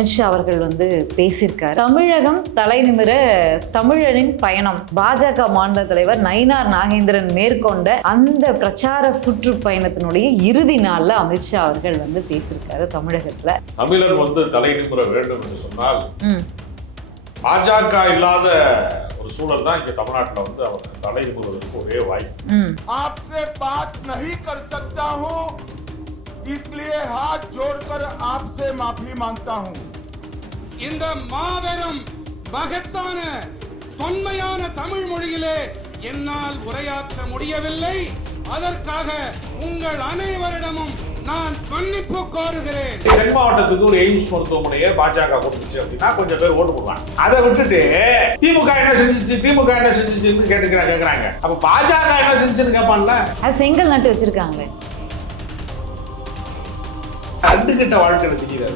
அமித்ஷா அவர்கள் வந்து பேசியிருக்காரு. தமிழகம் தலைநிமிர தமிழனின் பயணம். பாஜக மாநில தலைவர் நயினார் நாகேந்திரன் மேற்கொண்ட அந்த பிரச்சார சுற்றுப்பயணத்தினுடைய இறுதி நாள்ல அமித்ஷா அவர்கள் வந்து பேசியிருக்காரு. தமிழகத்துல தமிழர் வந்து தலைநிமிர வேண்டும் என்று சொன்னால் பாஜக இல்லாத ஒரு சூழல் தான் இங்க தமிழ்நாட்டில் வந்து அவர் தலைநிமிர்வதற்கு ஒரே வாய்ப்பு. आपसे बात नहीं कर सकता हूं, इसलिए हाथ जोड़कर आपसे माफी मांगता हूं. இந்த மாபெரும் மகத்தான தொன்மையான தமிழ் மொழியிலே என்னால் உரையாற்ற முடியவில்லை. அதற்காக உங்கள் அனைவரிடமும் நான் மன்னிப்பு கோருகிறேன். தென் மாவட்டத்துக்கு ஒரு எய்ம்ஸ் மருத்துவமனையை பாஜக கொடுத்துச்சு அப்படின்னா கொஞ்சம் பேர் ஓட்டு போடுவாங்க. அதை விட்டுட்டு திமுக என்ன செஞ்சுச்சுன்னு கேக்குறாங்க. அப்ப பாஜக என்ன செஞ்சுன்னு கேட்பான்ல. அது செங்கல் நட்டு வச்சிருக்காங்களே. ரெண்டு கிட்ட வாழ்க்கையில தெரியுது.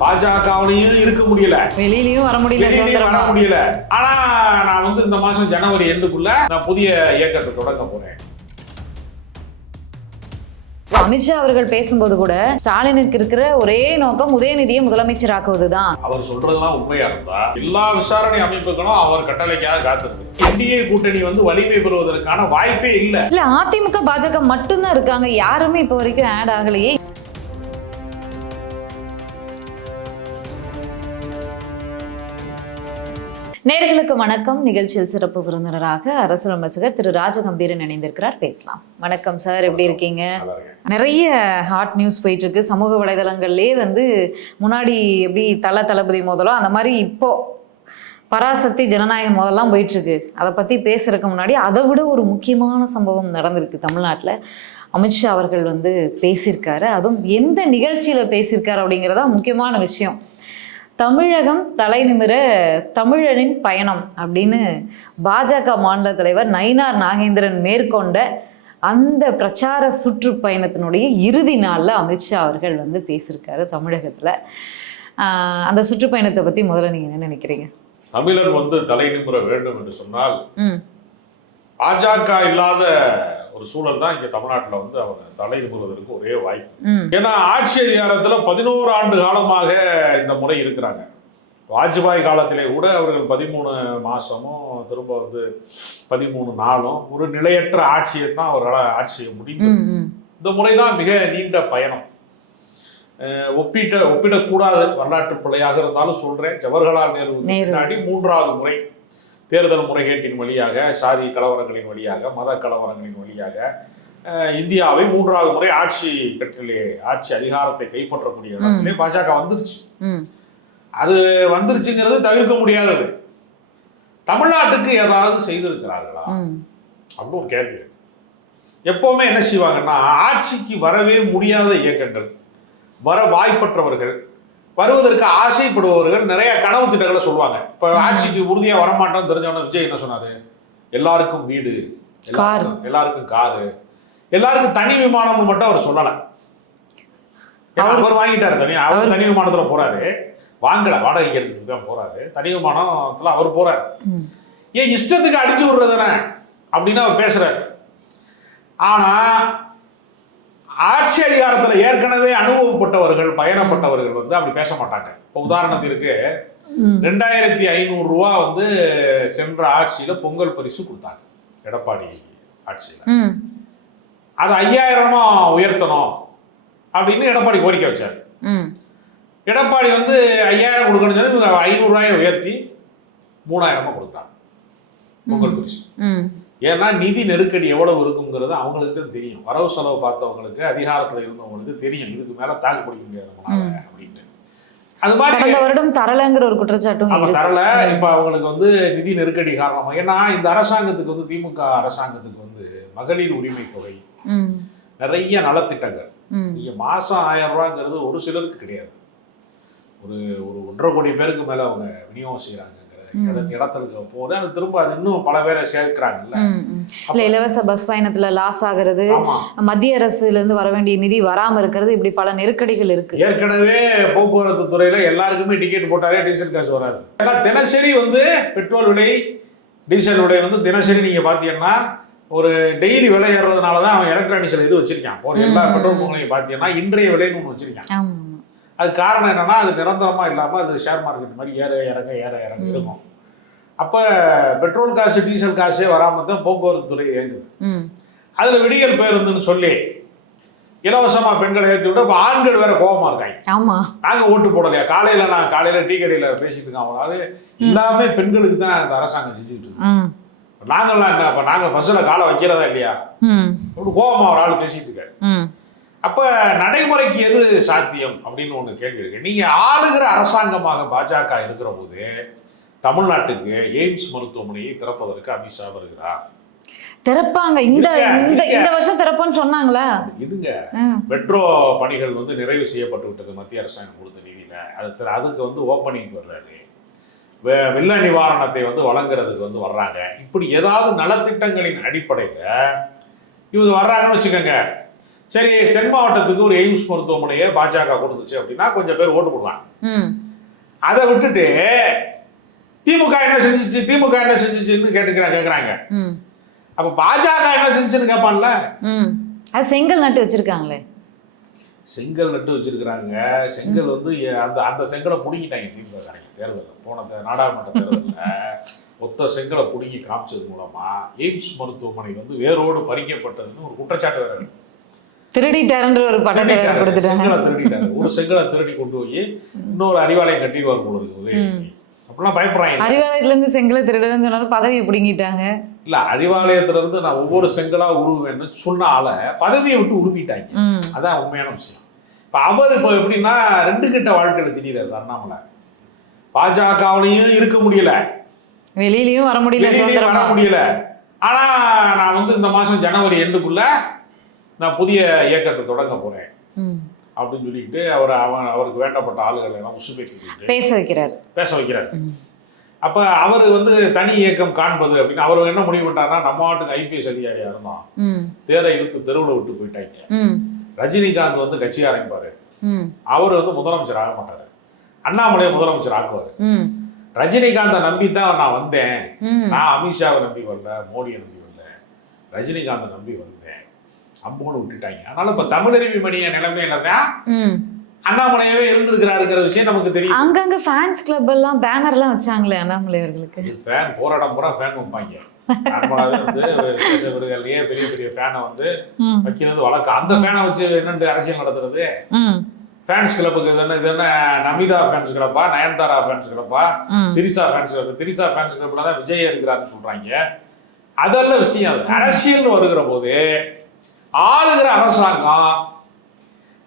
பாஜகவிலையும் இருக்க முடியல, வெளியிலயும் வர முடியல. ஆனா நான் வந்து இந்த மாசம் ஜனவரி எண்டுக்குள்ள நான் புதிய இயக்கத்தை தொடங்க போறேன். அமித்ஷா அவர்கள் பேசும்போது கூட ஸ்டாலினுக்கு இருக்கிற ஒரே நோக்கம் உதயநிதியை முதலமைச்சராக்குவதுதான். அவர் சொல்றதெல்லாம் உண்மையா இருந்தா எல்லா விசாரணை அமைப்புகளும் அவர் கட்டளைக்காக காத்திருக்கு. என்டிஏ கூட்டணி வந்து வலிமை பெறுவதற்கான வாய்ப்பே இல்ல. அதிமுக பாஜக மட்டும்தான் இருக்காங்க, யாருமே இப்ப வரைக்கும் ஆட் ஆகலையே. நேயர்களுக்கு வணக்கம். நிகழ்ச்சியில் சிறப்பு விருந்தினராக அரசியல் விமர்சகர் திரு ராஜகம்பீரன் இணைந்திருக்கிறார். பேசலாம். வணக்கம் சார், எப்படி இருக்கீங்க? நிறைய ஹாட் நியூஸ் போயிட்டு இருக்கு சமூக வலைதளங்கள்லேயே. வந்து முன்னாடி எப்படி தளபதி மோதலோ அந்த மாதிரி இப்போ பராசக்தி ஜனநாயக மோதலாம் போயிட்டு இருக்கு. அதை பத்தி பேசுறதுக்கு முன்னாடி அதை விட ஒரு முக்கியமான சம்பவம் நடந்திருக்கு தமிழ்நாட்டில். அமித்ஷா அவர்கள் வந்து பேசியிருக்காரு. அதுவும் எந்த நிகழ்ச்சியில பேசியிருக்காரு அப்படிங்கிறதா முக்கியமான விஷயம். தமிழகம் தலைநிமிர தமிழனின் பயணம் அப்படின்னு பாஜக மாநில தலைவர் நயினார் நாகேந்திரன் மேற்கொண்ட அந்த பிரச்சார சுற்றுப்பயணத்தினுடைய இறுதி நாளில் அமித்ஷா அவர்கள் வந்து பேசியிருக்காரு தமிழகத்தில். அந்த சுற்றுப்பயணத்தை பற்றி முதல்ல நீங்கள் என்ன நினைக்கிறீங்க? தமிழர் வந்து தலைநிமிர வேண்டும் என்று சொன்னால் பாஜக இல்லாத ஒரு சூழல் தான் இங்க தமிழ்நாட்டில் வந்து அவர் தலைநிமிர்வதற்கு ஒரே வாய்ப்பு. ஏன்னா ஆட்சி அதிகாரத்துல 11 ஆண்டு காலமாக இந்த முறை இருக்கிறாங்க. வாஜ்பாய் காலத்திலே கூட அவர்கள் 13 மாசமும் திரும்ப வந்து 13 நாளும் ஒரு நிலையற்ற ஆட்சியை தான் அவர்களால் ஆட்சி செய்ய முடியும். இந்த முறைதான் மிக நீண்ட பயணம். ஒப்பிடக்கூடாத வரலாற்று பிழையாக இருந்தாலும் சொல்றேன். ஜவஹர்லால் நேருவுக்கு முன்னாடி 3வது முறை தேர்தல் முறைகேட்டின் வழியாக, சாதி கலவரங்களின் வழியாக, மத கலவரங்களின் வழியாக இந்தியாவை 3வது முறை ஆட்சி அதிகாரத்தை கைப்பற்றக்கூடிய இடத்திலே பாஜக வந்துருச்சு. அது வந்துருச்சுங்கிறது தவிர்க்க முடியாதது. தமிழ்நாட்டுக்கு ஏதாவது செய்திருக்கிறார்களா அப்படின்னு ஒரு கேள்வி. எப்பவுமே என்ன செய்வாங்கன்னா, ஆட்சிக்கு வரவே முடியாத இயக்கங்கள், வர வாய்ப்பற்றவர்கள், வருவதற்கு ஆசைப்படுபவர்கள் நிறைய கனவு திட்டங்களை சொல்லுவாங்க. இப்ப ஆட்சிக்கு உறுதியா வரமாட்டோம்னு தெரிஞ்சவன விஜய் என்ன சொன்னாரு? எல்லாருக்கும் வீடு, எல்லாருக்கும் காரு, எல்லாருக்கும் தனி விமானம்னு மட்டும் அவர் சொல்லல. அவர் வாங்கிட்டாரு. அவர் தனி விமானத்துல போறாரு, வாங்கல, வாடகைக்கு எடுத்துட்டு தான் போறாரு. தனி விமானத்துல அவர் போறாரு. ஏன் இஷ்டத்துக்கு அடிச்சு விடுறதுதானே அப்படின்னு அவர் பேசுறாரு. ஆனா ஆட்சி அதிகாரத்துல ஏற்கனவே அனுபவப்பட்டவர்கள், பயணப்பட்டவர்கள் வந்து அப்படி பேச மாட்டாங்க. இப்போ உதாரணத்திற்கு 2500 ரூபா வந்து சென்ற ஆட்சியில பொங்கல் பரிசு கொடுத்தாங்க எடப்பாடி ஆட்சியில. அது 5000 உயர்த்தணும் அப்படின்னு எடப்பாடி கோரிக்கை வச்சாரு. எடப்பாடி வந்து 5000 கொடுக்கணும்னு சொல்லி 500 ரூபாயை உயர்த்தி 3000 கொடுத்தாங்க பொங்கல் பரிசு. ஏன்னா நிதி நெருக்கடி எவ்வளவு இருக்குங்கிறது அவங்களுக்கு தான் தெரியும். வரவு செலவு பார்த்தவங்களுக்கு, அதிகாரத்துல இருந்தவங்களுக்கு தெரியும் இதுக்கு மேல தாக்கு பிடிக்க முடியாது அப்படின்ட்டு. அது மாதிரி வருடம் தரலங்கிற ஒரு குற்றச்சாட்டும் தரல. இப்ப அவங்களுக்கு வந்து நிதி நெருக்கடி காரணமா. ஏன்னா இந்த அரசாங்கத்துக்கு வந்து, திமுக அரசாங்கத்துக்கு வந்து மகளிர் உரிமை தொகை, நிறைய நலத்திட்டங்கள், நீங்க மாசம் 1000 ரூபாங்கிறது ஒரு சிலருக்கு கிடையாது. ஒரு 1.5 கோடி பேருக்கு மேல அவங்க விநியோகம் செய்யறாங்க இடத்துல போது. அது திரும்ப அது இன்னும் பல பேரை சேர்க்கிறாங்கல்ல. இலவச பஸ் பயணத்துல லாஸ் ஆகுறது, மத்திய அரசுல இருந்து வர வேண்டிய நிதி வராம இருக்கிறது, இப்படி பல நெருக்கடிகள் இருக்கு. ஏற்கனவே போக்குவரத்து துறையில எல்லாருக்குமே டிக்கெட் போட்டாலே டீசல் காசு வராது. ஏன்னா தினசரி வந்து பெட்ரோல் விலை, டீசல் விலை வந்து தினசரி நீங்க பாத்தீங்கன்னா ஒரு டெய்லி விலை ஏறதுனாலதான் அவன் எலக்ட்ரானிக்ஸ்ல இது வச்சிருக்கான். எல்லா பெட்ரோல் பங்க்லையும் பாத்தீங்கன்னா இன்றைய விலைன்னு ஒண்ணு வச்சிருக்கான். அது காரணம் என்னன்னா அது நிரந்தரமா இல்லாம அது ஷேர் மார்க்கெட் மாதிரி ஏற இறங்க இருக்கும். அப்ப பெட்ரோல் காசு டீசல் காசே வராம தான் போக்குவரத்து துறை இயங்குது. அதுல விடியல் பேருந்துன்னு சொல்லி இலவசமா பெண்களை ஏற்றி விட்டு இப்ப ஆண்கள் வேற கோபமா இருக்காங்க. ஆமா, நாங்க ஓட்டு போடலையா, நான் காலையில டீ கடையில பேசிட்டு இருக்கேன், அவங்களால எல்லாமே பெண்களுக்கு தான் அந்த அரசாங்கம் செஞ்சுட்டு இருக்கு. நாங்கெல்லாம் என்ன, அப்ப நாங்க பஸ்ல காலை வைக்கிறதா இல்லையா, கோபமா ஒரு ஆள் பேசிட்டு இருக்காரு. அப்ப நடைமுறைக்கு எது சாத்தியம் அப்படின்னு ஒண்ணு கேள்வி இருக்கு. நீங்க ஆளுகிற அரசாங்கமாக பாஜக இருக்கிற போது தமிழ்நாட்டுக்கு எய்ம்ஸ் மருத்துவமனையை திறப்பதற்கு அமித்ஷா வருகிறார். திறப்பாங்க, இந்த வருஷம் திறப்பான்னு சொன்னாங்களா? இதுங்க மெட்ரோ பணிகள் வந்து நிறைவு செய்யப்பட்டு விட்டது மத்திய அரசாங்கம் கொடுத்த நிதியில. அதுக்கு வந்து ஓப்பனிங் வர்றாரு, வெள்ள நிவாரணத்தை வந்து வழங்குறதுக்கு வந்து வர்றாங்க. இப்படி ஏதாவது நலத்திட்டங்களின் அடிப்படையில இவங்க வர்றாங்கன்னு வச்சுக்கோங்க. சரி, தென் மாவட்டத்துக்கு ஒரு எய்ம்ஸ் மருத்துவமனையை பாஜக கொடுத்துச்சு அப்படின்னா கொஞ்சம் பேர் ஓட்டு போடுவாங்க. அதை விட்டுட்டு திமுக என்ன செஞ்சுச்சுன்னு கேட்குறாங்க. அப்ப பாஜக என்ன செஞ்சுன்னு கேட்பான்ல. அது செங்கல் நட்டு வச்சிருக்காங்களே, செங்கல் நட்டு வச்சிருக்கிறாங்க. செங்கல் வந்து அந்த செங்கலை பிடுங்கிட்டாங்க திமுக தேர்தலில், போன நாடாளுமன்ற தேர்தலில் ஒத்த செங்கலை பிடுங்கி காமிச்சது மூலமா எய்ம்ஸ் மருத்துவமனை வந்து வேரோடு பறிக்கப்பட்டதுன்னு ஒரு குற்றச்சாட்டு வேற. திருடிட்டாருன்ற ஒரு பட்டத்தை கொடுத்துட்டாங்க. திருடிட்டாரு, ஒரு செங்கலை திருடி கொண்டு போய் இன்னொரு அறிவாலயம் கட்டிடுவார் போல இருக்கு. அப்படிலாம் பயப்படுறாங்க. அறிவாலயத்துல இருந்து செங்கலை திருடுன்னு சொன்னாலும் பதவியை பிடுங்கிட்டாங்க. இல்ல, அறிவாலயத்துல இருந்து நான் ஒவ்வொரு செங்கலா உருவேன்னு சொன்னால பதவியை விட்டு உருவிட்டாங்க. அதான் உண்மையான விஷயம். இப்ப அவர் இப்ப எப்படின்னா ரெண்டு கிட்ட வாழ்க்கையில திடீராரு அண்ணாமலை. பாஜகவிலையும் இருக்க முடியல, வெளியிலயும் வர முடியல. ஆனா நான் வந்து இந்த மாசம் ஜனவரி எண்டுக்குள்ள நான் புதிய இயக்கத்தை தொடங்க போறேன் அப்படின்னு சொல்லிட்டு அவருக்கு வேண்டப்பட்ட ஆளுகளை எல்லாம் உசுப்பேற்றிட்டு பேச வைக்கிறார். அப்ப அவர் வந்து தனி இயக்கம் காண்பது அப்படின்னு அவர் என்ன முடிவு பண்ணிட்டாருன்னா, நம்ம நாட்டுக்கு ஐபிஎஸ் அதிகாரியா இருந்தான், தேரை இழுத்து தெருவில் விட்டு போயிட்டாங்க. ரஜினிகாந்த் வந்து கட்சி ஆரம்பிப்பாரு, அவர் வந்து முதலமைச்சர் ஆக மாட்டாரு, அண்ணாமலையை முதலமைச்சர் ஆக்குவாரு. ரஜினிகாந்தை நம்பித்தான் நான் வந்தேன், நான் அமித்ஷாவை நம்பி வரல, மோடியை நம்பி வரல, ரஜினிகாந்தை நம்பி வந்தேன், அம்புன்னு விட்டுட்டாங்க. அதனால இப்ப தமிழருவி மணிய நிலைமை என்னதான் அண்ணாமலையவே இருந்திருக்கிறாருங்கிற விஷயம் நமக்கு தெரியும். அங்கங்க ஃபேன்ஸ் கிளப் எல்லாம் பேனர் எல்லாம் வச்சாங்களே அண்ணாமலை அவர்களுக்கு. ஃபேன் போராட்டம் பூரா ஃபேன் வைப்பாங்க. நார்மலாவே வந்து விசேஷ விருதுகள்லயே பெரிய பெரிய ஃபேனை வந்து வைக்கிறது வழக்கம். அந்த ஃபேனை வச்சு என்னென்று அரசியல் நடத்துறது? ஃபேன்ஸ் கிளப்புக்கு இது என்ன நமிதா ஃபேன்ஸ் கிளப்பா, நயன்தாரா ஃபேன்ஸ் கிளப்பா, Trisha fans club? Trisha fans கிளப்ல தான் விஜய் எடுக்கிறாருன்னு சொல்றாங்க. அதெல்லாம் விஷயம். அது அரசியல்னு வருகிற போது ஆளுகிற அரசாங்கம்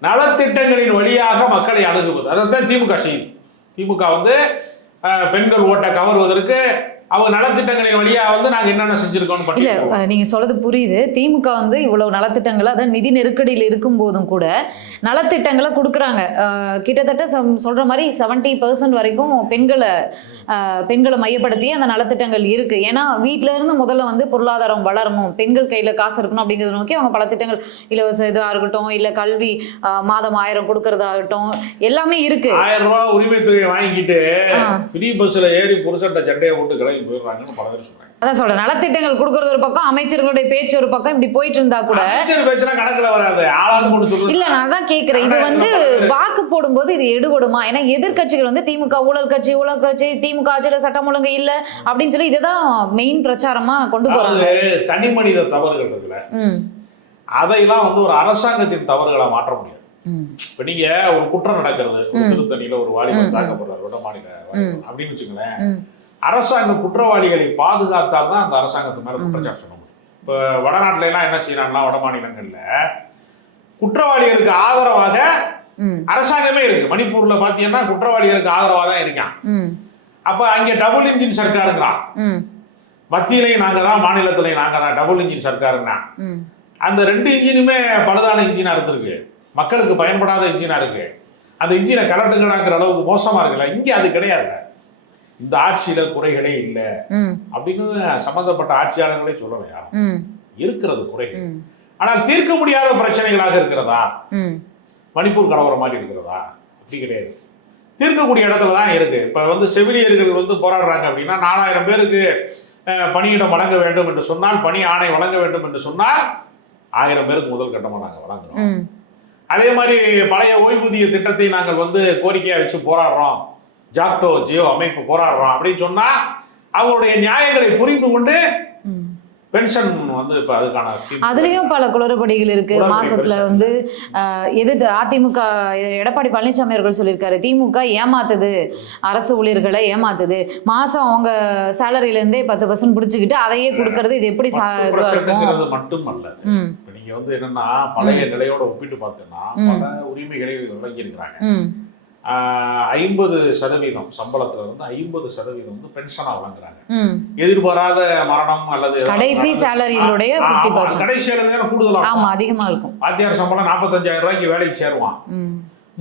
நலத்திட்டங்களின் வழியாக மக்களை அணுகுவது, அதான் திமுக செய்யும். திமுக வந்து பெண்கள் ஓட்டை கவர்வதற்கு அவங்க நலத்திட்டங்களின் வழியா வந்து நாங்க என்னென்ன செஞ்சிருக்கோம். இல்ல, நீங்க சொல்றது புரியுது. திமுக வந்து இவ்வளவு நலத்திட்டங்களை, அதாவது நிதி நெருக்கடியில் இருக்கும் போதும் கூட நலத்திட்டங்களை கொடுக்குறாங்க. கிட்டத்தட்ட சொல்ற மாதிரி 70% வரைக்கும் பெண்களை மையப்படுத்தி அந்த நலத்திட்டங்கள் இருக்கு. ஏன்னா வீட்டுல இருந்து முதல்ல வந்து பொருளாதாரம் வளரணும், பெண்கள் கையில காசு இருக்கணும் அப்படிங்கிறத நோக்கி அவங்க பல திட்டங்கள், இலவச இதா இருக்கட்டும், இல்ல கல்வி மாதம் 1000 கொடுக்கறதாகட்டும், எல்லாமே இருக்கு. 1000 ரூபாய் உரிமை தொகையை வாங்கிட்டு ஃப்ரீ பஸ்ல ஏறி புருஷன்ட்ட சட்டையை போட்டு கிளம்பி போயிடுறாங்கன்னு பல பேர் சொல்றாங்க. அதான் சொல்றேன், நலத்திட்டங்கள் கொடுக்கறது ஒரு பக்கம், அமைச்சர்களுடைய பேச்சு ஒரு பக்கம், இப்படி போயிட்டு இருந்தா கூட கணக்குல வராது. இல்ல, நான் தான் கேக்குறேன், இது வந்து வாக்கு போடும்போது இது எடுபடுமா? ஏன்னா எதிர்கட்சிகள் வந்து திமுக ஊழல் கட்சி, திமுக ஆட்சியில சட்டம் ஒழுங்கு இல்ல அப்படின்னு சொல்லி இதுதான் மெயின் பிரச்சாரமா கொண்டு போறாங்க. தனி மனித தவறுகள் இருக்குல்ல, அதையெல்லாம் வந்து ஒரு அரசாங்கத்தின் தவறுகளை மாற்ற முடியாது. இப்ப நீங்க ஒரு குற்றம் நடக்கிறது, திருத்தணியில ஒரு வாலிபர் தாக்கப்படுறாரு வட மாநில அப்படின்னு வச்சுங்களேன், அரசாங்க குற்றவாளிகளை பாதுகாத்தால் தான் அந்த அரசாங்கத்து மேல குற்றச்சாட்டு சொல்ல முடியும். இப்ப வடநாட்டுல எல்லாம் என்ன செய்யறாங்கன்னா, வட மாநிலங்கள்ல குற்றவாளிகளுக்கு ஆதரவாக அரசாங்கமே இருக்கு. மணிப்பூர்ல பாத்தீங்கன்னா குற்றவாளிகளுக்கு ஆதரவா தான் இருக்கான். அப்ப அங்க டபுள் இன்ஜின் சர்க்காருங்கிறான், மத்தியிலையும் நாங்க தான், மாநிலத்திலையும் நாங்க தான், டபுள் இன்ஜின் சர்க்காருன்னா அந்த 2 இன்ஜினுமே பழுதான இன்ஜினா இருந்திருக்கு, மக்களுக்கு பயன்படாத இன்ஜினா இருக்கு. அந்த இன்ஜினை கலட்டுங்கடாங்கிற அளவுக்கு மோசமா இருக்குல்ல. இங்க அது கிடையாது. இந்த ஆட்சியில குறைகளே இல்லை அப்படின்னு சம்பந்தப்பட்ட ஆட்சியாளர்களே சொல்லலையா? இருக்கிறது குறைகள், ஆனால் தீர்க்க முடியாத பிரச்சனைகளாக இருக்கிறதா? மணிப்பூர் கலவரம் மாதிரி இருக்கிறதா? அப்படி கிடையாது. தீர்க்கக்கூடிய இடத்துல தான் இருக்கு. இப்ப வந்து செவிலியர்கள் வந்து போராடுறாங்க அப்படின்னா 4000 பேருக்கு பணியிடம் வழங்க வேண்டும் என்று சொன்னால், பணி ஆணை வழங்க வேண்டும் என்று சொன்னால் 1000 பேருக்கு முதல் கட்டமா நாங்க வழங்குறோம். அதே மாதிரி பழைய ஓய்வூதிய திட்டத்தை நாங்கள் வந்து கோரிக்கையா வச்சு போராடுறோம், ஜாக்டோ ஜியோ அமைப்பு போராடுறோம் அப்படின்னு சொன்னா அவங்களுடைய நியாயங்களை புரிந்து கொண்டு பென்ஷன் வந்து இப்ப அதுக்கான அதுலயும் பல குளறுபடிகள் இருக்கு. மாசத்துல வந்து எது அதிமுக எடப்பாடி பழனிசாமி அவர்கள் சொல்லியிருக்காரு, திமுக ஏமாத்துது, அரசு ஊழியர்களை ஏமாத்துது, மாசம் அவங்க சேலரியில இருந்தே 10% பிடிச்சுக்கிட்டு அதையே கொடுக்கறது, இது எப்படி மட்டுமல்ல. நீங்க வந்து என்னன்னா பழைய நிலையோட ஒப்பிட்டு பார்த்தோம்னா பல உரிமைகளை வழங்கி இருக்கிறாங்க. 50% சம்பளத்துல இருந்து 50% வந்து பென்ஷனா வழங்குறாங்க. எதிர்பாராத மரணம் அல்லது கடைசி சேலரியோடைய கடைசி சேலரி கூடுதலா அதிகமா இருக்கும். வாத்தியார் சம்பளம் 45,000 ரூபாய்க்கு வேலைக்கு சேருவான்,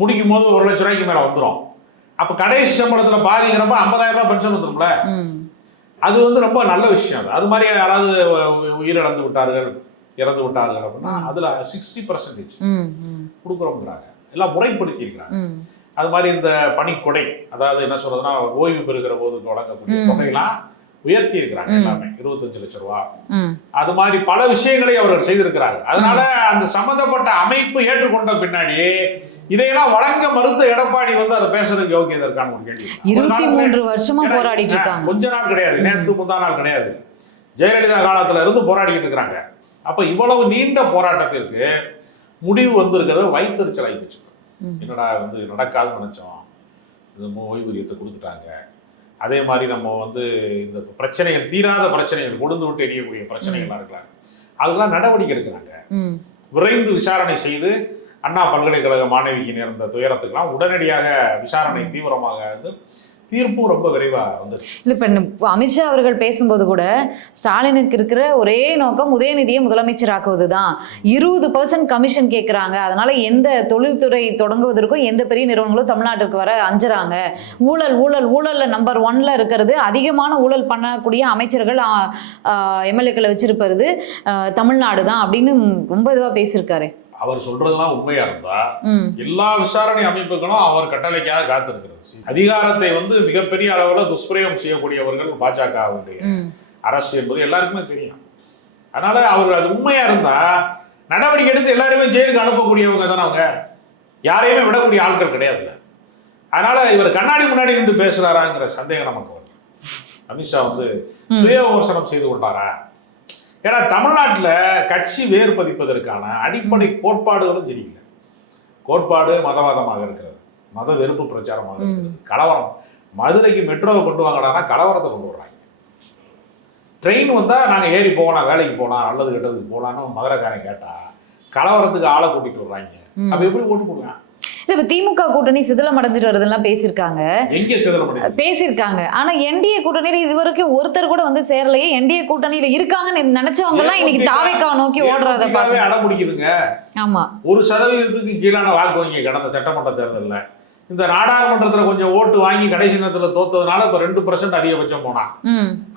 முடிக்கும் போது 1 லட்சம் ரூபாய்க்கு மேல வந்துடும். அப்ப கடைசி சம்பளத்துல பாதிக்கிறப்ப 50,000 ரூபாய் பென்ஷன் வந்துடும்ல. அது வந்து ரொம்ப நல்ல விஷயம். அது மாதிரி யாராவது உயிரிழந்து விட்டார்கள், இறந்து விட்டார்கள் அப்படின்னா அதுல 60% கொடுக்குறோம்ங்கிறாங்க, எல்லாம் முறைப்படுத்தி இருக்கிறாங்க. அது மாதிரி இந்த பணிக்கொடை, அதாவது என்ன சொல்றதுன்னா ஓய்வு பெறுகிற போது வழங்கக்கூடிய தொகையெல்லாம் உயர்த்தி இருக்கிறாங்க, எல்லாமே 25 லட்சம் ரூபாய். அது மாதிரி பல விஷயங்களை அவர்கள் செய்திருக்கிறாங்க. அதனால அந்த சம்பந்தப்பட்ட அமைப்பு ஏற்றுக்கொண்ட பின்னாடி இதையெல்லாம் வழங்க மறுத்த எடப்பாடி வந்து அதை பேசுறதுக்கு யோகியதை இருக்கான்னு ஒரு கேள்வி. 23 வருஷமா போராடிட்டு இருக்காங்க. கொஞ்ச நாள் கிடையாது, நேற்று முந்தா நாள் கிடையாது, ஜெயலலிதா காலத்துல இருந்து போராடிக்கிட்டு இருக்கிறாங்க. அப்ப இவ்வளவு நீண்ட போராட்டத்திற்கு முடிவு வந்திருக்கிறது வைத்தறிச்சல் ஆகிப்போச்சு. என்னடா வந்து நடக்காதுன்னு நினைச்சோம், இந்த ஓய்வூதியத்தை கொடுத்துட்டாங்க. அதே மாதிரி நம்ம வந்து இந்த பிரச்சனைகள், தீராத பிரச்சனைகள், கொழுந்து விட்டு எரியக்கூடிய பிரச்சனைகள்லாம் இருக்கலாம், அதெல்லாம் நடவடிக்கை எடுக்கிறாங்க. விரைந்து விசாரணை செய்து அண்ணா பல்கலைக்கழக மாணவிக்கு நேர்ந்த துயரத்துக்கெல்லாம் உடனடியாக விசாரணை தீவிரமாக வந்து தீர்ப்பும் ரொம்ப விரைவா வந்துருச்சு. இல்லை, இப்போ அமித்ஷா அவர்கள் பேசும்போது கூட ஸ்டாலினுக்கு இருக்கிற ஒரே நோக்கம் உதயநிதியை முதலமைச்சராக்குவது தான். 20% கமிஷன் கேட்குறாங்க, அதனால எந்த தொழில்துறை தொடங்குவதற்கும் எந்த பெரிய நிறுவனங்களும் தமிழ்நாட்டுக்கு வர அஞ்சுறாங்க. ஊழல் ஊழல் ஊழல்ல நம்பர் 1ல இருக்கிறது, அதிகமான ஊழல் பண்ணக்கூடிய அமைச்சர்கள் எம்எல்ஏக்களை வச்சிருப்பது தமிழ்நாடு தான் அப்படின்னு ரொம்ப இதுவாக பேசியிருக்காரு. அவர் சொல்றதெல்லாம் உண்மையா இருந்தா எல்லா விசாரணை அமைப்புகளும் அவர் கட்டளைக்காக காத்திருக்கிறது. அதிகாரத்தை வந்து மிகப்பெரிய அளவுல துஷ்பிரயோகம் செய்யக்கூடியவர்கள் பாஜகவுடைய அரசு என்பது எல்லாருக்குமே தெரியும். அதனால அவர் அது உண்மையா இருந்தா நடவடிக்கை எடுத்து எல்லாருமே ஜெயிலுக்கு அனுப்பக்கூடியவங்க தானே அவங்க, யாரையுமே விடக்கூடிய ஆட்கள் கிடையாதுல்ல. அதனால இவர் கண்ணாடி முன்னாடி நின்று பேசுறாராங்கிற சந்தேகம் நமக்கு வருது. அமித்ஷா வந்து சுய விமர்சனம் செய்து கொண்டாரா? ஏன்னா தமிழ்நாட்டில் கட்சி வேறு பதிப்பதற்கான அடிப்படை கோட்பாடுகளும் சரியில்லை. கோட்பாடு மதவாதமாக இருக்கிறது, மத வெறுப்பு பிரச்சாரமாக இருக்கிறது, கலவரம். மதுரைக்கு மெட்ரோவை கொண்டு வாங்கடானா கலவரத்தை கொண்டு வர்றாங்க. ட்ரெயின் வந்தால் நாங்கள் ஏறி போகலாம், வேலைக்கு போகலாம், நல்லது கெட்டதுக்கு போகலான்னு மதுரைக்காரன் கேட்டால் கலவரத்துக்கு ஆளை கூட்டிட்டு வர்றாங்க. அப்போ எப்படி ஓட்டு போடுவேன்? இப்ப திமுக கூட்டணி சிதலம் அடைஞ்சிட்டு வருதுலாம் பேசியிருக்காங்க. எங்கே சிதலம் பேசியிருக்காங்க? ஆனா என்டிஏ கூட்டணியில இதுவரைக்கும் ஒருத்தர் கூட வந்து சேரலையே. என்டிஏ கூட்டணியில இருக்காங்கன்னு நினைச்சவங்க எல்லாம் இன்னைக்கு தாவேக்கா நோக்கி ஓடுறத பார்த்து அடம் பிடிக்குதுங்க. ஆமா, 1% கீழான வாக்கு வங்கி கடந்த சட்டமன்ற தேர்தலில் இந்த நாடாளுமன்றத்துல கொஞ்சம் ஓட்டு வாங்கி கடைசி நேரத்துல தோத்ததுனால இப்ப 2% அதிகபட்சம் போனா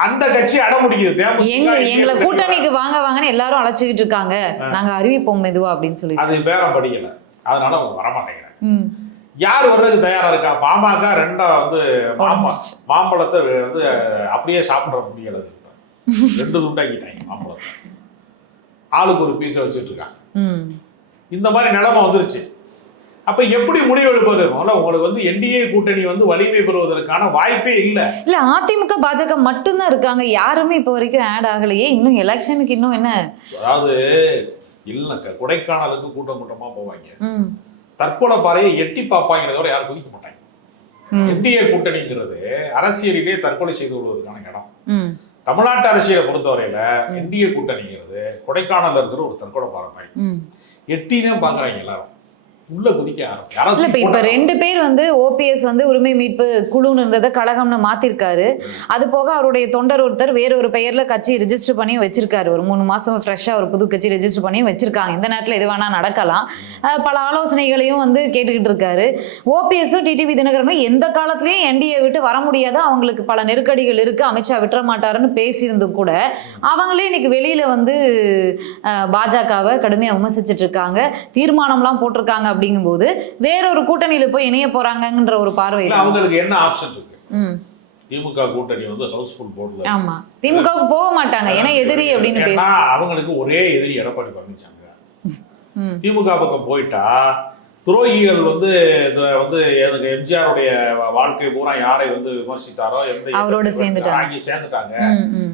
அந்த கட்சி அடம் முடிக்குது. எங்களை கூட்டணிக்கு வாங்க வாங்கன்னு எல்லாரும் அழைச்சிக்கிட்டு இருக்காங்க, நாங்க அறிவிப்போம் மெதுவா அப்படின்னு சொல்லி. அது பேரம் படிக்கல, அதனால அவங்க வரமாட்டேங்கிறாங்க. யார் வர்றதுக்கு தயாரா இருக்கா? பாமக ரெண்டா வந்து மாம்பழத்தை வந்து அப்படியே சாப்பிட முடியல, 2 துண்டாக்கிட்டாங்க மாம்பழத்தை, ஆளுக்கு ஒரு பீஸை வச்சுட்டு இருக்காங்க. இந்த மாதிரி நிலைமை வந்துருச்சு. அப்ப எப்படி முடிவு எடுப்பது? உங்களுக்கு வந்து என்டிஏ கூட்டணி வந்து வலிமை பெறுவதற்கான வாய்ப்பே இல்ல. இல்ல, அதிமுக பாஜக மட்டும்தான் இருக்காங்க, யாருமே இப்ப வரைக்கும் ஆட் ஆகலையே. இன்னும் எலெக்ஷனுக்கு இன்னும் என்ன? அதாவது இல்ல, கொடைக்கானலுக்கு கூட்டம் கூட்டமா போவாங்க, தற்கொலை பாறையை எட்டி பார்ப்பாங்கிறதோட யாரும் குதிக்க மாட்டாங்க. என்டிஏ கூட்டணிங்கிறது அரசியலிலே தற்கொலை செய்து கொள்வதற்கான இடம். தமிழ்நாட்டு அரசியலை பொறுத்தவரையில என்டிஏ கூட்டணிங்கிறது கொடைக்கானல்ல இருக்கிற ஒரு தற்கொலை பாறை, எட்டிதான் பாக்குறாங்க எல்லாரும், உள்ள குதிக்க ஆரம்பிச்சு. இப்ப 2 பேர் வந்து ஓபிஎஸ் வந்து உரிமை மீட்பு குழுன்னு இருந்ததை கழகம்னு மாத்திருக்காரு. அது போக அவருடைய தொண்டர் ஒருத்தர் வேற ஒரு பெயர்ல கட்சி ரெஜிஸ்டர் பண்ணி வச்சிருக்காரு. ஒரு 3 மாசம் ஃப்ரெஷ்ஷா ஒரு புது கட்சி ரெஜிஸ்டர் பண்ணி வச்சிருக்காங்க. இந்த நேரத்துல எது வேணா நடக்கலாம். பல ஆலோசனைகளையும் வந்து கேட்டுக்கிட்டு இருக்காரு. ஓபிஎஸும் டிடிவி தினகரனும் எந்த காலத்திலயும் என்டிஏ விட்டு வர முடியாது, அவங்களுக்கு பல நெருக்கடிகள் இருக்கு, அமித்ஷா விட்டுற மாட்டாருன்னு பேசியிருந்தும் கூட அவங்களே இன்னைக்கு வெளியில வந்து பாஜகவை கடுமையா விமர்சிச்சுட்டு இருக்காங்க, தீர்மானம்லாம் போட்டிருக்காங்க. அப்படிங்கும்போது வேறொரு கூட்டணியில போய் இணைய போறாங்கன்ற ஒரு பார்வை. அவங்களுக்கு என்ன ஆப்ஷன் இருக்கு? திமுக கூட்டணி வந்து ஹவுஸ்ஃபுல் போர்டுல. ஆமா, திமுகவுக்கு போக மாட்டாங்க, ஏன்னா எதிரி அப்படின்னு அவங்களுக்கு ஒரே எதிரி எடப்பாடி பழனிசாமி. திமுக பக்கம் போயிட்டா துரோகிகள் வந்து இதுல வந்து எனக்கு எம்ஜிஆருடைய வாழ்க்கை பூரா யாரை வந்து விமர்சித்தாரோ எந்த அவரோட அங்கே சேர்ந்துட்டாங்க,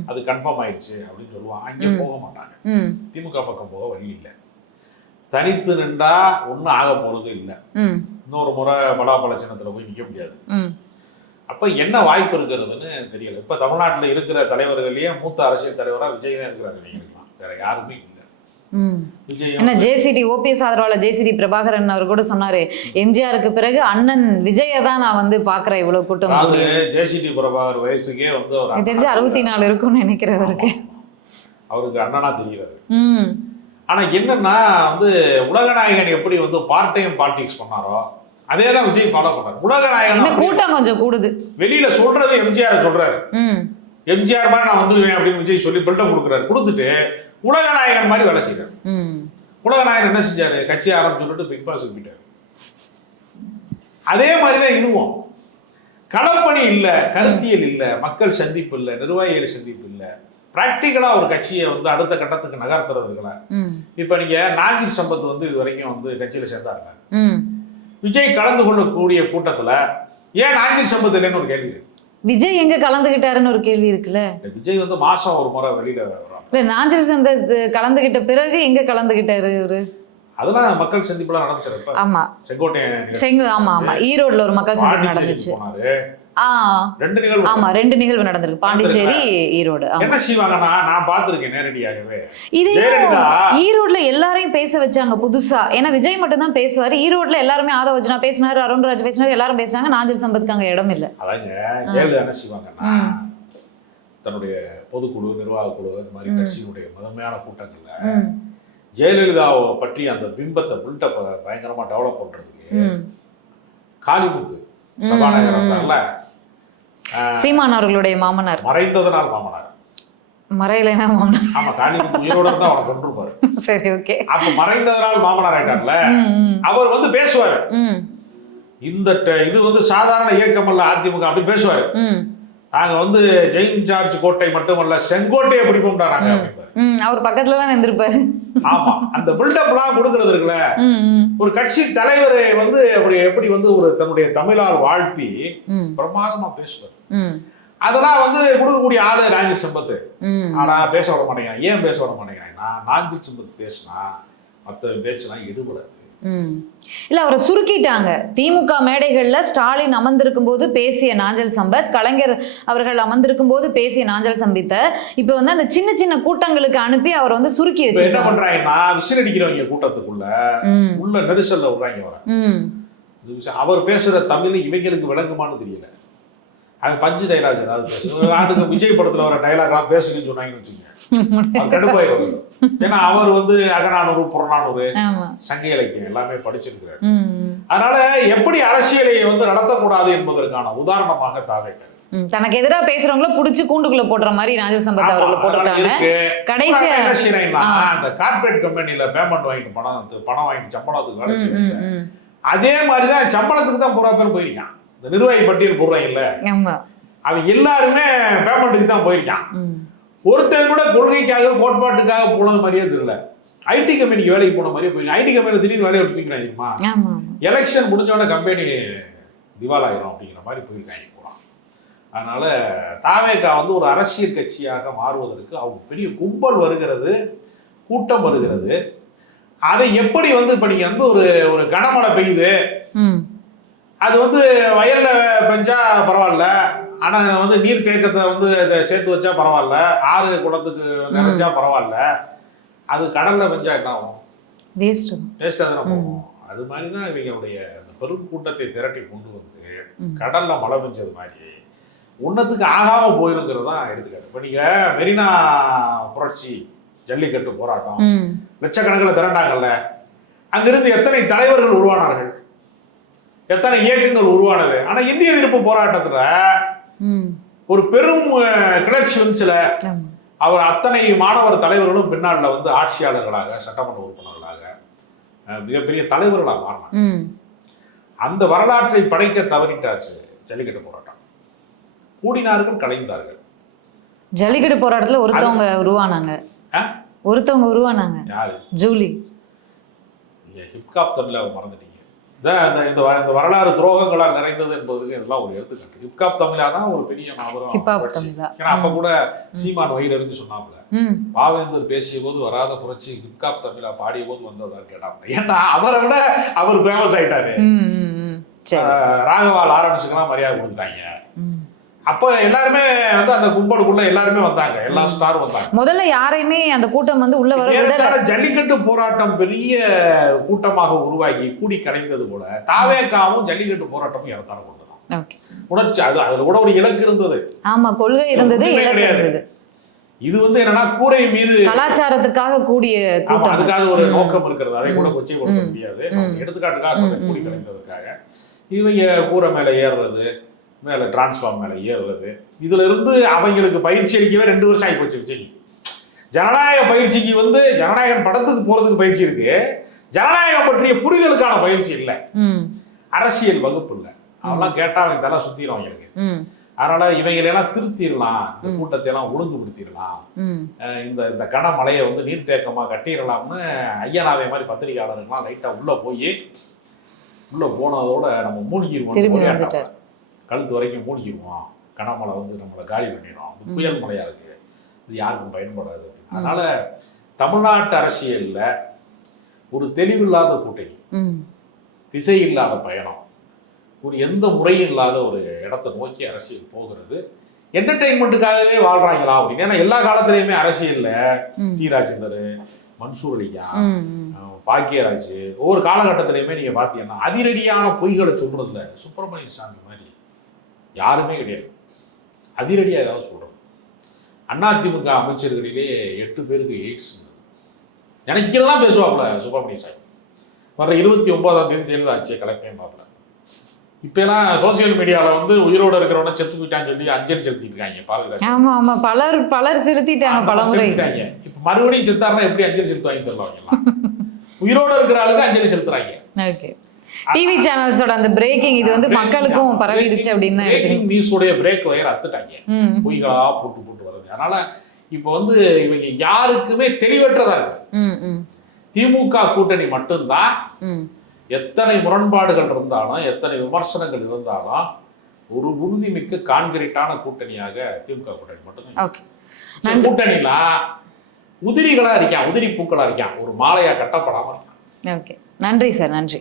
அது கன்ஃபார்ம் ஆயிடுச்சு அப்படின்னு சொல்லுவாங்க. அங்கே போக மாட்டாங்க. திமுக பக்கம் போக வழி இல்லை. தனித்து நின்றா ஒன்றும் ஆக போறது இல்லை. இன்னொரு முறை பலாப்பழ சின்னத்துல போய் நிற்க முடியாது. அப்ப என்ன வாய்ப்பு இருக்கிறதுன்னு தெரியல. இப்ப தமிழ்நாட்டில் இருக்கிற தலைவர்கள்லயே மூத்த அரசியல் தலைவரா விஜய் தான் இருக்கிறாங்க. நீங்க வேற யாருமே இல்லை. என்ன ஜேசிடி ஓபிஎஸ் ஆதரவாளர் ஜேசிடி பிரபாகரன் அவர் கூட சொன்னாரு, எம்ஜிஆருக்கு பிறகு அண்ணன் விஜய தான் நான் வந்து பாக்குறேன் இவ்வளவு கூட்டம். ஜேசிடி பிரபாகர் வயசுக்கே வந்து அவர் தெரிஞ்சு 64 இருக்கும்னு நினைக்கிறவருக்கு. அவருக்கு அண்ணனா தெரிகிறாரு. ஆனா என்னன்னா வந்து உலகநாயகன் எப்படி வந்து பார்ட் டைம் பாலிடிக்ஸ் பண்ணாரோ அதேதான் விஜய் ஃபாலோ பண்ணாரு. உலகநாயகன் கூட்டம் கொஞ்சம் கூடுது. வெளியில சொல்றது எம்ஜிஆர் சொல்றாரு, எம்ஜிஆர் மாதிரி நான் வந்துருவேன் அப்படின்னு விஜய் சொல்லி பில்டப் கொடுக்குறாரு. கொடுத்துட்டு உலகநாயகன் மாதிரி வேலை செய்யறாரு. உலகநாயகன் என்ன செஞ்சாரு? கட்சி ஆரம்பிச்சுட்டு பிக் பாஸ் போயிட்டாரு. அதே மாதிரிதான் இதுவும் களப்பணி இல்ல, கருத்தியல் இல்ல, மக்கள் சந்திப்பு இல்ல, நிர்வாகிகள் சந்திப்பு இல்ல, பிராக்டிக்கலா ஒரு கட்சியை வந்து அடுத்த கட்டத்துக்கு நகர்த்துறதுல. இப்ப நீங்க நாகீர் சம்பத் வந்து இது வரைக்கும் வந்து கட்சியில சேர்ந்தாருங்க. விஜய் கலந்து கொள்ளக்கூடிய கூட்டத்துல ஏன் நாகீர் சம்பத் இல்லைன்னு ஒரு கேள்வி. விஜய் எங்க கலந்துகிட்டாருன்னு ஒரு கேள்வி இருக்குல்ல. விஜய் வந்து மாசம் ஒரு முறை வெளியில இல்ல நாஞ்சில் சம்பத் கலந்துகிட்ட பிறகு எங்க கலந்துகிட்டாரு இவரு? அதெல்லாம் மக்கள் சந்திப்புலாம் நடந்துச்சு. ஆமா, செங்கோட்டை ஆமா ஆமா, ஈரோடுல ஒரு மக்கள் சந்திப்பு நடந்துச்சு. ரெண்டு நிகழ்வு நடந்திருக்கு, பாண்டிச்சேரி, ஈரோடு. என்ன செய்வாங்கன்னா நான் பார்த்திருக்கேன் நேரடியாகவே. இதே ஈரோடுல எல்லாரையும் பேச வச்சாங்க புதுசா. ஏன்னா விஜய் மட்டும் தான் பேசுவாரு. ஈரோடுல எல்லாருமே ஆதவஜனா பேசினாரு, அருண்ராஜ் பேசினாரு, எல்லாரும் பேசினாங்க. நாஞ்சில் சம்பத்துக்கு அங்க இடம் இல்ல. அதாங்க ஜெயலலிதா என்ன செய்வாங்கன்னா தன்னுடைய பொதுக்குழு, நிர்வாக குழு, இந்த மாதிரி கட்சியினுடைய முதன்மையான கூட்டங்கள்ல ஜெயலலிதாவை பற்றி அந்த பிம்பத்தை பில்டப் பயங்கரமா டெவலப் பண்றதுக்கு காளிமுத்து சபாநாயகர் சீமான் அவர்களுடைய மாமனார், மறைந்ததனால் மாமனார், மறையலைனா மாமனார். ஆமா, காளிமுத்து உயிரோட தான் அவனை கொண்டிருப்பாரு. சரி, ஓகே. அப்ப மறைந்ததனால் மாமனார் ஆயிட்டார்ல, அவர் வந்து பேசுவாரு. இந்த இது வந்து சாதாரண இயக்கம் அல்ல அதிமுக அப்படி பேசுவாரு. நாங்க வந்து ஜெயின் ஜார்ஜ் கோட்டை மட்டுமல்ல செங்கோட்டையை பிடிப்போம்டா நாங்க அப்படிப்பாரு. அவர் பக்கத்துல தான் இருந்திருப்பாரு. ஆமா, அந்த பில்டப் எல்லாம் கொடுக்கறது இருக்குல்ல. ஒரு கட்சி தலைவரை வந்து அப்படி எப்படி வந்து ஒரு தன்னுடைய தமிழால் வாழ்த்தி பிரமாதமா பேசுவார். அதெல்லாம் வந்து கொடுக்கக்கூடிய ஆளு நாஞ்சில் சம்பத். ஆனா பேச விட மாட்டேங்கிறான். ஏன் பேச விட மாட்டேங்கிறான்னா நாஞ்சில் சம்பத் பேசினா மற்ற பேச்செல்லாம் எடுபடாது. இல்ல, அவரை சுருக்கிட்டாங்க. திமுக மேடைகள்ல ஸ்டாலின் அமர்ந்திருக்கும் போது பேசிய நாஞ்சில் சம்பத், கலைஞர் அவர்கள் அமர்ந்திருக்கும் போது பேசிய நாஞ்சில் சம்பித்த இப்ப வந்து அந்த சின்ன சின்ன கூட்டங்களுக்கு அனுப்பி அவர் வந்து சுருக்கி வச்சு என்ன பண்றாங்கன்னா விசில் அடிக்கிறவங்க கூட்டத்துக்குள்ள உள்ள நெரிசல்ல விடுறாங்க அவரை. அவர் பேசுற தமிழ் இவங்களுக்கு விளங்குமான்னு தெரியல. அது பஞ்சு டைலாக் ஏதாவது ஆண்டுக்கு விஜய் படத்துல வர டைலாக் எல்லாம் பேசுங்கன்னு சொன்னாங்கன்னு வச்சுக்கோங்க, கடுப்பாயிரும். ஏன்னா அவர் வந்து அகநானூறு, புறநானூறு, சங்க இலக்கியம் எல்லாமே படிச்சிருக்கிறார். அதனால எப்படி அரசியலை வந்து நடத்தக்கூடாது என்பதற்கான உதாரணமாக தாவேக்க தனக்கு எதிராக பேசுறவங்கள புடிச்சு கூண்டுக்குள்ள போடுற மாதிரி நாஞ்சில் சம்பத் அவர்களை போட்டுட்டாங்க. கடைசியா என்ன செய்யறாங்கன்னா அந்த கார்பரேட் கம்பெனில பேமெண்ட் வாங்கிட்டு பணம் வாங்கிட்டு சம்பளத்துக்கு வேலை செய்யறாங்க. அதே மாதிரிதான் சம்பளத்துக்கு தான் பூரா பேர் போயிருக்கான். இந்த நிர்வாகி பட்டியல் போடுறாங்கல்ல, அவன் எல்லாருமே பேமெண்ட்டுக்கு தான் போயிருக்கான். ஒருத்தர் கூட கொள்கைக்காக கோட்பாட்டுக்காக போனது மாதிரியே தெரியல. ஐடி கம்பெனிக்கு வேலைக்கு போன மாதிரியே போயிருக்கான். ஐடி கம்பெனியில் திடீர்னு வேலையை எடுத்துக்கிறாங்க தெரியுமா? எலெக்ஷன் முடிஞ்சோடனே கம்பெனி திவாலாயிரும் அப்படிங்கிற மாதிரி போயிருக்காங்க போறான். அதனால தாவேகா வந்து ஒரு அரசியல் கட்சியாக மாறுவதற்கு அவங்க பெரிய கும்பல் வருகிறது, கூட்டம் வருகிறது. அதை எப்படி வந்து இப்ப நீங்க வந்து ஒரு கனமழை பெய்யுது, அது வந்து வயல்ல பெஞ்சா பரவாயில்ல, ஆனா வந்து நீர் தேக்கத்தை வந்து சேர்த்து வச்சா பரவாயில்ல, ஆறு குளத்துக்கு நிறைஞ்சா பரவாயில்ல, அது கடல்ல பெஞ்சா என்ன ஆகும்? வேஸ்டா தானே போகும். அது மாதிரிதான் இவங்களுடைய அந்த பெரும் கூட்டத்தை திரட்டி கொண்டு வந்து கடல்ல மழை பெஞ்சது மாதிரி உன்னத்துக்கு ஆகாம போயிருங்கிறது தான் எடுத்துக்காட்டு. இப்ப நீங்க மெரினா புரட்சி, ஜல்லிக்கட்டு போராட்டம், லட்சக்கணக்கில் திரண்டாங்கல்ல, அங்கிருந்து எத்தனை தலைவர்கள் உருவானார்கள், எத்தனை இயக்கங்கள் உருவானது. ஆனா இந்திய எதிர்ப்பு போராட்டத்துல ஒரு பெரும் கிளர்ச்சி வந்துச்சுல, அவர் அத்தனை மாணவர் தலைவர்களும் பின்னால வந்து ஆட்சியாளர்களாக, சட்டமன்ற உறுப்பினர்களாக, மிகப்பெரிய தலைவர்களாக மாறினாங்க. அந்த வரலாற்றை படைக்க தவறிட்டாச்சு ஜல்லிக்கட்டு போராட்டம். கூடினார்கள், கலைந்தார்கள். ஜல்லிக்கட்டு போராட்டத்துல ஒருத்தவங்க உருவானாங்க. யாரு? ஜூலி. ஹிப்காப் தமிழை மறந்துட்டீங்க. இந்த வரலாறு துரோகங்களால் நிறைந்தது என்பதுக்கு இதெல்லாம் ஒரு எடுத்துக்காட்டு. ஹிப்காப் தமிழா தான் ஒரு பெரிய மாபெரும். ஏன்னா அப்ப கூட சீமான் வயிறு அறிஞ்சு சொன்னாப்புல, பாவேந்தர் பேசிய போது வராத புரட்சி ஹிப்காப் தமிழா பாடிய போது வந்ததான்னு கேட்டாங்க. ஏன்னா அவரை விட அவர் ஃபேமஸ் ஆயிட்டாரு. ராகவா லாரன்ஸுக்கெல்லாம் மரியாதை கொடுத்துட்டாங்க. அப்ப எல்லாருமே வந்து அந்த கும்பலுக்குள்ள எல்லாருமே வந்தாங்க, எல்லா ஸ்டாரும் வந்தாங்க. முதல்ல யாரையுமே அந்த கூட்டம் வந்து உள்ள வர ஜல்லிக்கட்டு போராட்டம் பெரிய கூட்டமாக உருவாகி கூடி கலைந்தது போல தாவேகாவும் ஜல்லிக்கட்டு போராட்டமும் ஏறத்தாழ கொண்டுதான் உணர்ச்சி. அதுல கூட ஒரு இலக்கு இருந்தது. ஆமா, கொள்கை இருந்தது, இலக்கு இருந்தது. இது வந்து என்னன்னா கூரை மீது கலாச்சாரத்துக்காக கூடிய கூட்டம், அதுக்காக ஒரு நோக்கம் இருக்கிறது. அதை கூட கொச்சைப்படுத்த முடியாது. எடுத்துக்காட்டுக்காக சொல்ல கூடி கலைந்ததுக்காக இவங்க கூரை மேல ஏறுறது, மேலே டிரான்ஸ்ஃபார்ம் மேலே ஏறுறது, இதுல இருந்து அவங்களுக்கு பயிற்சி அளிக்கவே 2 வருஷம் ஆகி போச்சு விஜய். ஜனநாயக பயிற்சிக்கு வந்து ஜனநாயகன் படத்துக்கு போறதுக்கு பயிற்சி இருக்கு, ஜனநாயகம் பற்றிய புரிதலுக்கான பயிற்சி இல்லை, அரசியல் வகுப்பு இல்லை. அவெல்லாம் கேட்டா அவங்க தலை சுத்திடும் அவங்களுக்கு. அதனால இவைகளெல்லாம் திருத்திடலாம், இந்த கூட்டத்தை எல்லாம் ஒழுங்குபடுத்திடலாம், இந்த கனமழையை வந்து நீர்த்தேக்கமா கட்டிடலாம்னு ஐயனாவே மாதிரி பத்திரிகையாளர்கள்லாம் லைட்டா உள்ள போனதோட நம்ம மூழ்கிடுவோம், கழுத்து வரைக்கும் மூழ்கிடுவோம், கனமழை வந்து நம்மளை காலி பண்ணிடும், புயல் மழையா இருக்கு, இது யாருக்கும் பயன்படாது. அதனால தமிழ்நாட்டு அரசியல்ல ஒரு தெளிவில்லாத கூட்டணி, திசை இல்லாத பயணம், ஒரு எந்த முறையும் இல்லாத ஒரு இடத்தை நோக்கி அரசியல் போகிறது. என்டர்டெயின்மெண்ட்டுக்காகவே வாழ்றாங்களா அப்படின்னு. ஏன்னா எல்லா காலத்திலயுமே அரசியல்ல டி ராஜேந்தர், மன்சூர் அலியா, பாக்கியராஜ், ஒவ்வொரு காலகட்டத்திலையுமே நீங்க பாத்தீங்கன்னா அதிரடியான பொய்களை சொல்றதுல சுப்பிரமணிய சாமி மாதிரி யாருமே கிடையாது. அதிரடியா ஏதாவது சொல்றோம். அதிமுக அமைச்சர்களிலே 8 பேருக்கு எய்ட்ஸ் நினைக்கிறதெல்லாம் பேசுவாப்புல சுப்பிரமணிய சாமி. வர 29ஆம் தேதி தேர்தல் ஆட்சியை கலப்பேன் பாப்புல. இப்ப எல்லாம் சோசியல் மீடியால வந்து உயிரோட இருக்கிறவன செத்து போயிட்டான்னு சொல்லி அஞ்சலி செலுத்திட்டு இருக்காங்க. பாருங்க, ஆமா ஆமா, பலர் செலுத்திட்டாங்க, பலமுறை. இப்ப மறுபடியும் செத்தாருன்னா எப்படி அஞ்சலி செலுத்துவாங்க தெரியல. உயிரோட இருக்கிற ஆளுக்கு அஞ்சலி செலுத்துறாங்க. ஓகே, டிவி சேனல்ஸோட அந்த பிரேக்கிங் இது வந்து மக்களுக்கும் பரவிடுச்சு அப்படின்னு பிரேக்கிங் நியூஸோட பிரேக் வயர் அத்துட்டாங்க, பொய்களா போட்டு வருது. அதனால இப்ப வந்து இவங்க யாருக்குமே தெளிவற்றதா இருக்கு. திமுக கூட்டணி மட்டும்தான் எத்தனை முரண்பாடுகள் இருந்தாலும் எத்தனை விமர்சனங்கள் இருந்தாலும் ஒரு உறுதிமிக்க கான்கிரீட்டான கூட்டணியாக திமுக கூட்டணி மட்டும்தான். கூட்டணிலாம் உதிரிகளா இருக்கான், உதிரி பூக்களா இருக்கான், ஒரு மாலையா கட்டப்படாம இருக்கான். ஓகே, நன்றி சார், நன்றி.